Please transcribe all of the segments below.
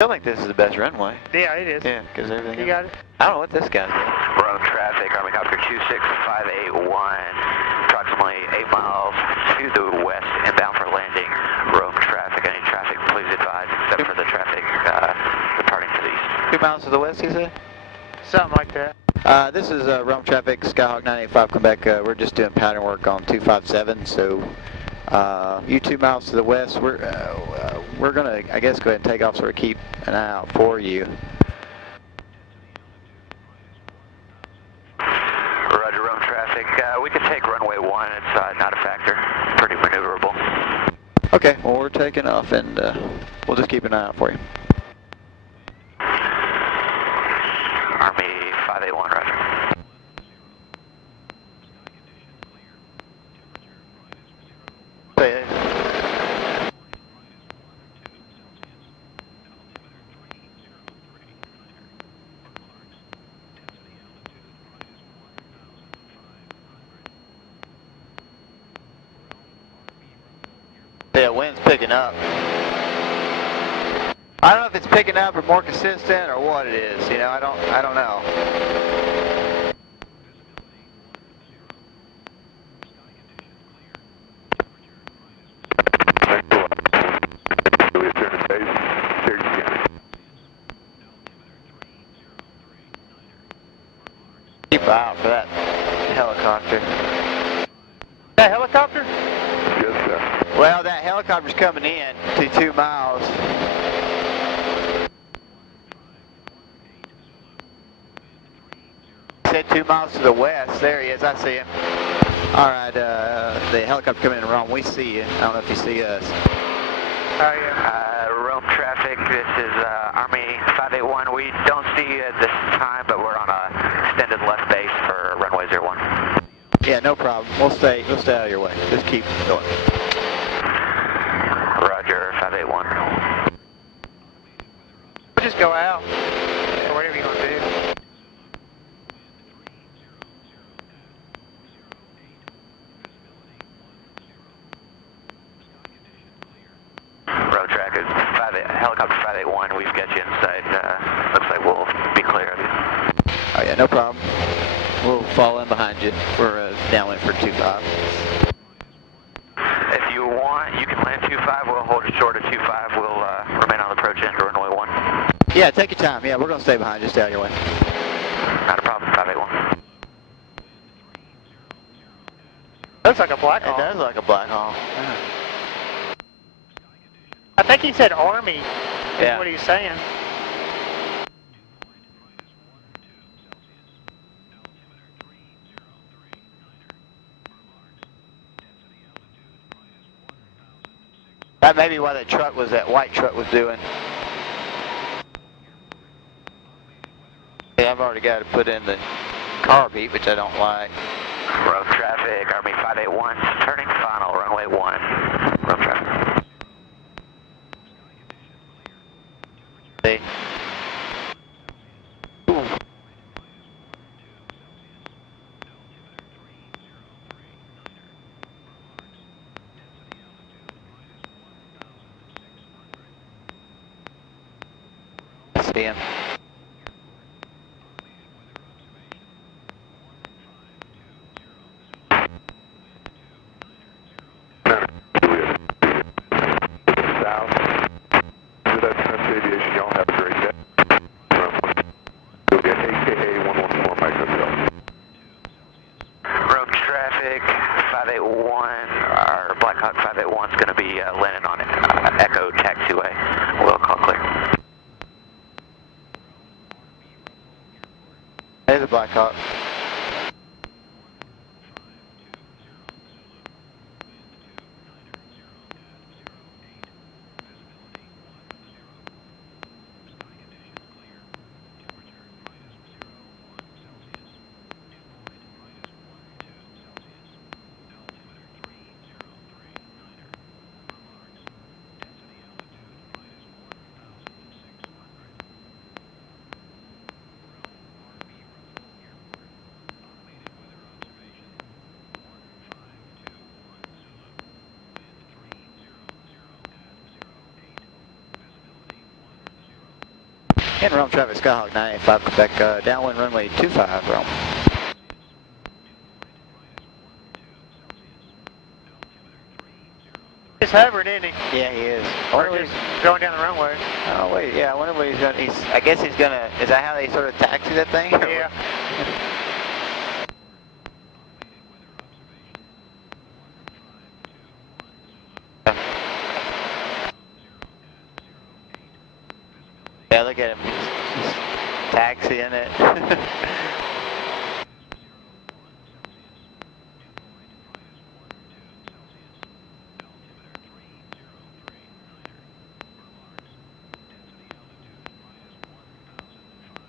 I feel like this is the best runway. Yeah, it is. Yeah, because everything. You got it. I don't know what this guy's doing. Road traffic, Army Copter 26581, approximately 8 miles to the west, inbound for landing. Road traffic, any traffic, please advise, except for the traffic departing to the east. 2 miles to the west, you said? Something like that. This is Rome traffic, Skyhawk 985 Quebec. We're just doing pattern work on 257, so you 2 miles to the west. We're gonna, I guess, go ahead and take off, so we keep an eye out for you. Roger, Rome traffic. We can take runway 1. It's not a factor. Pretty maneuverable. Okay, well, we're taking off, and we'll just keep an eye out for you. Army 581, roger. Yeah, wind's picking up. I don't know if it's picking up or more consistent or what it is. You know, I don't know. Keep an eye out for that helicopter. That helicopter? Yes, sir. Well, that helicopter's coming in to 2 miles. Said 2 miles to the west. There he is. I see him. All right, the helicopter coming in wrong. We see you. I don't know if you see us. Oh, yeah. Rome traffic, this is Army 581. We don't see you at this time, but we're on a extended left base for runway 01. Yeah, no problem. We'll stay out of your way. Just keep going. Roger, 581. We'll just go out, or whatever you want to do. Road traffic, helicopter 581, we've got you inside. Looks like we'll be clear of you. Oh yeah, no problem. We'll fall in behind you. We're downwind for 25. If you want, you can land 25. We'll hold it short of 25. We'll remain on the approach end to runway 1. Yeah, take your time. Yeah, we're going to stay behind you. Stay out of your way. Not a problem, 581. Looks like a Black It Hawk. does look like a Black Hawk. Yeah. I think he said Army. Is Yeah. what he's saying. That may be why that white truck was doing. Yeah, I've already got to put in the car beat, which I don't like. Road traffic, Army 581, turning final, runway 1. Road traffic. See? Ooh. See him. South. To that Trust Aviation, y'all have a great day. You'll get AKA 114 microcell. Road traffic, 581, our Black Hawk 581 is going to be landing on Echo Taxiway. We'll call clear. There's a Black Hawk. In Rome traffic, Skyhawk 985, Quebec, downwind runway 25, Rome. He's hovering, isn't he? Yeah, he is. Or just going down the runway. Oh, wait, yeah, I wonder what he's going to, I guess he's going to, is that how they sort of taxi that thing? Yeah. Yeah, look at him, he's taxiing it.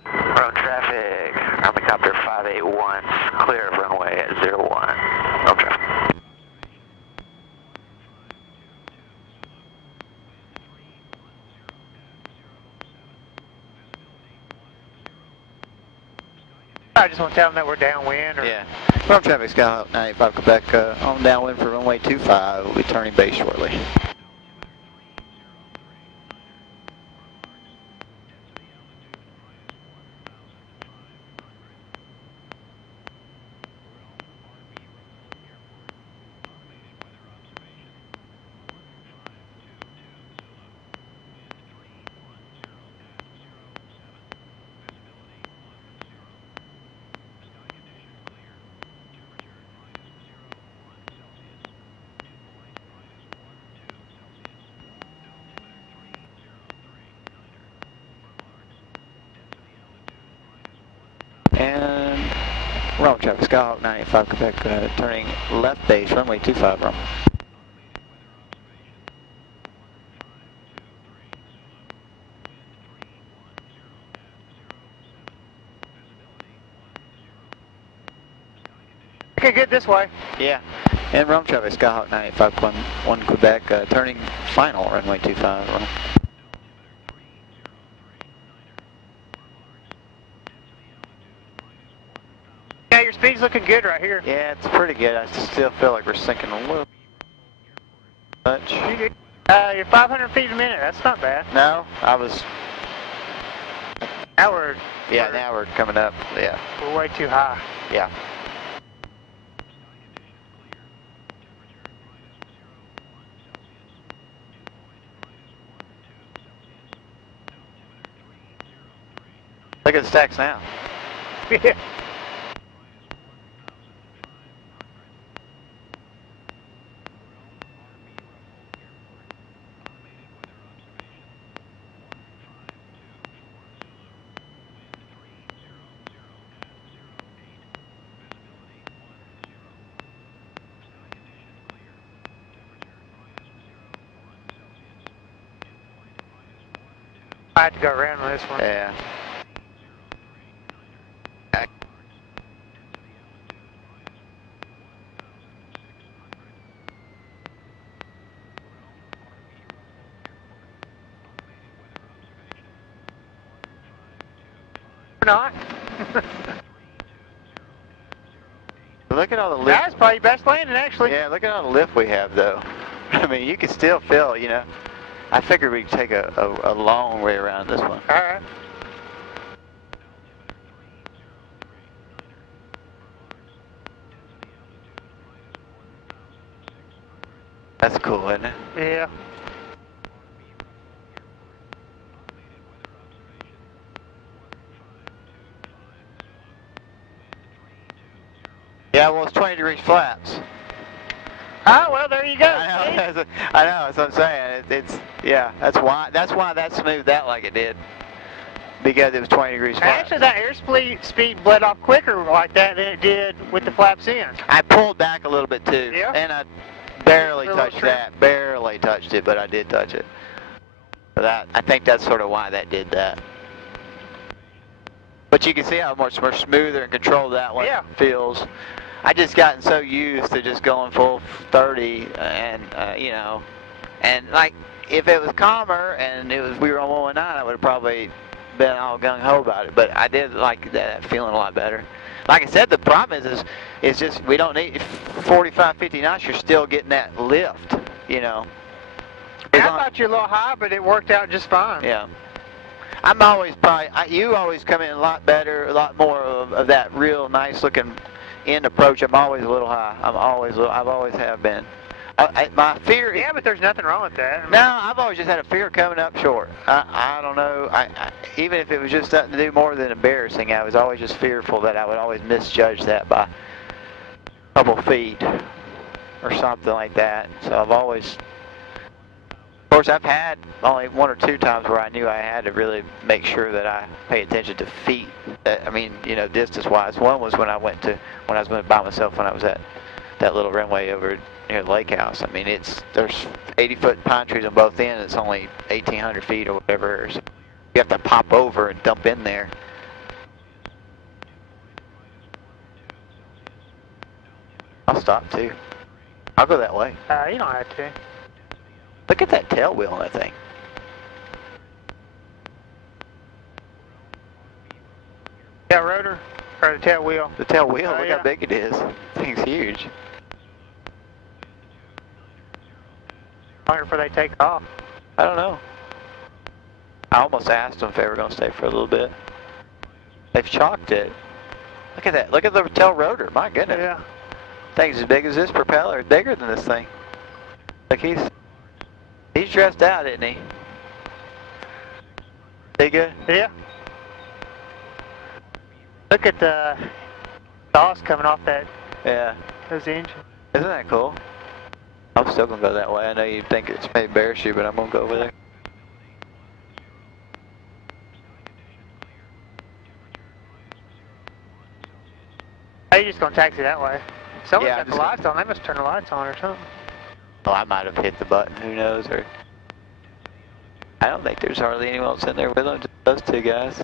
Road traffic, Helicopter 581, clear of runway at 01. Road traffic. I just want to tell them that we're downwind. Or Yeah. Rome traffic, Skyhawk 985, Quebec, on downwind for runway 25. We'll be turning base shortly. And Rome traffic, Skyhawk 985, Quebec, turning left base, runway 25, Rome. okay, good this way. Yeah. And Rome traffic, Skyhawk 985, 1 Quebec, turning final, runway 25, Rome. Yeah, your speed's looking good right here. Yeah, it's pretty good. I still feel like we're sinking a little much. You're 500 feet a minute. That's not bad. No, I was, Now we're now we're coming up, yeah. we're way too high. Yeah. Look at the stacks now. Yeah. I had to go around with this one. Yeah. Or not. Look at all the lift. That's probably best landing, actually. Yeah, look at all the lift we have, though. I mean, you can still feel, you know. I figured we'd take a long way around this one. All right. That's cool, isn't it? Yeah. Yeah, well, it's 20 degrees flaps. Ah, well, there you go. I know, that's what I'm saying. Yeah, that's why that smoothed out like it did. Because it was 20 degrees flaps. Actually, that airspeed bled off quicker like that than it did with the flaps in. I pulled back a little bit too. Yeah. And I barely A little touched trim. that. Barely touched it, but I did touch it. But I think that's sort of why that did that. But you can see how much more smoother and controlled that one feels. I just gotten so used to just going full 30 and, you know, and like if it was calmer and we were on 119, I would have probably been all gung-ho about it. But I did like that feeling a lot better. Like I said, the problem is it's just we don't need 45, 50 knots. You're still getting that lift, you know. I thought you were a little high, but it worked out just fine. Yeah. I'm always you always come in a lot better, a lot more of that real nice looking end approach. I'm always a little high. I've always have been. My fear is... Yeah, but there's nothing wrong with that. I mean, No, I've always just had a fear coming up short. I don't know. Even if it was just something to do more than embarrassing, I was always just fearful that I would always misjudge that by a couple feet or something like that. So I've always... Of course, I've had only 1 or 2 times where I knew I had to really make sure that I pay attention to feet. I mean, distance-wise. One was when I was going by myself when I was at that little runway over near the lake house. I mean, there's 80-foot pine trees on both ends. It's only 1,800 feet or whatever. So you have to pop over and dump in there. I'll stop too. I'll go that way. you don't have to. Look at that tail wheel on that thing. Yeah, rotor or the tail wheel. The tail wheel, look yeah. how big it is. This thing's huge. I wonder if they take off. I don't know. I almost asked them if they were going to stay for a little bit. They've chalked it. Look at that. Look at the tail rotor. My goodness. Yeah. Thing's as big as this propeller. It's bigger than this thing. Look, he's dressed out, isn't he? He good? Yeah. Look at the exhaust coming off those engines. Isn't that cool? I'm still going to go that way. I know you think it's maybe embarrass you, but I'm going to go over there. Are you just going to taxi that way? Someone's Yeah, got the lights on. They must turn the lights on or something. Oh, I might have hit the button. Who knows? Or I don't think there's hardly anyone else in there with them. Just those 2 guys.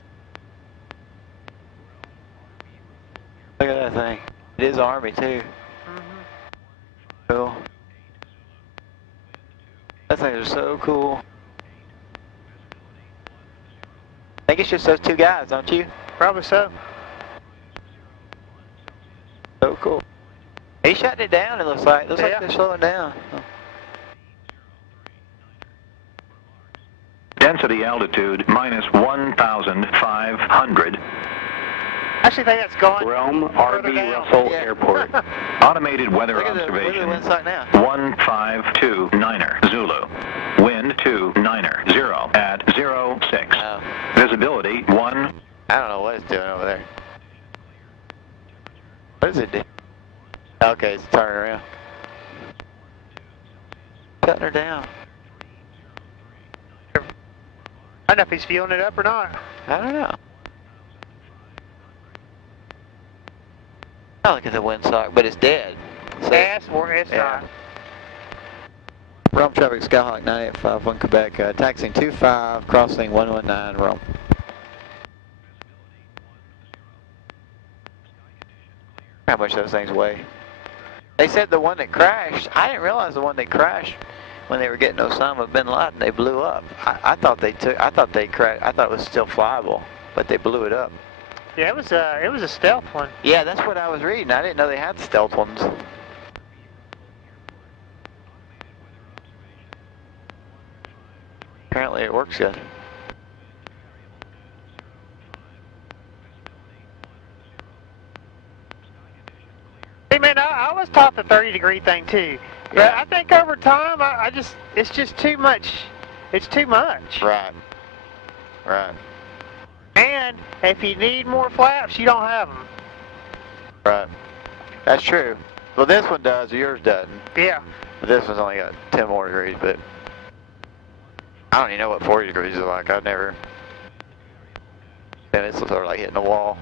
Look at that thing. It is Army too. Cool. That thing is so cool. I think it's just those 2 guys, don't you? Probably so. So cool. He's shutting it down, it looks like. Looks like Yeah. they're slowing down. Density altitude minus 1,500. Actually, I think that's going Rome further RB down. Russell Yeah. Airport. Automated weather Look at the observation. windsock now. 1529er Zulu. Wind 290 at 06. Oh. Visibility 1. I don't know what it's doing over there. What is it doing? Okay, it's turning around. Cutting her down. I don't know if he's fueling it up or not. I don't know. I look at the windsock, but it's dead. So, Yeah, it's not. Rome traffic, Skyhawk 985, Quebec, taxiing 25, crossing 119, Rome. How much those things weigh? They said the one that crashed, I didn't realize the one that crashed when they were getting Osama bin Laden, they blew up. I thought it was still flyable, but they blew it up. Yeah, it was a stealth one. Yeah, that's what I was reading. I didn't know they had stealth ones. Apparently it works good. Hey man, I was taught the 30-degree thing too. But Yeah. I think over time, it's just too much. It's too much. Right. Right. And if you need more flaps, you don't have them. Right. That's true. Well, this one does. Yours doesn't. Yeah. But this one's only got 10 more degrees, but I don't even know what 40 degrees is like. I've never... And it's sort of like hitting a wall.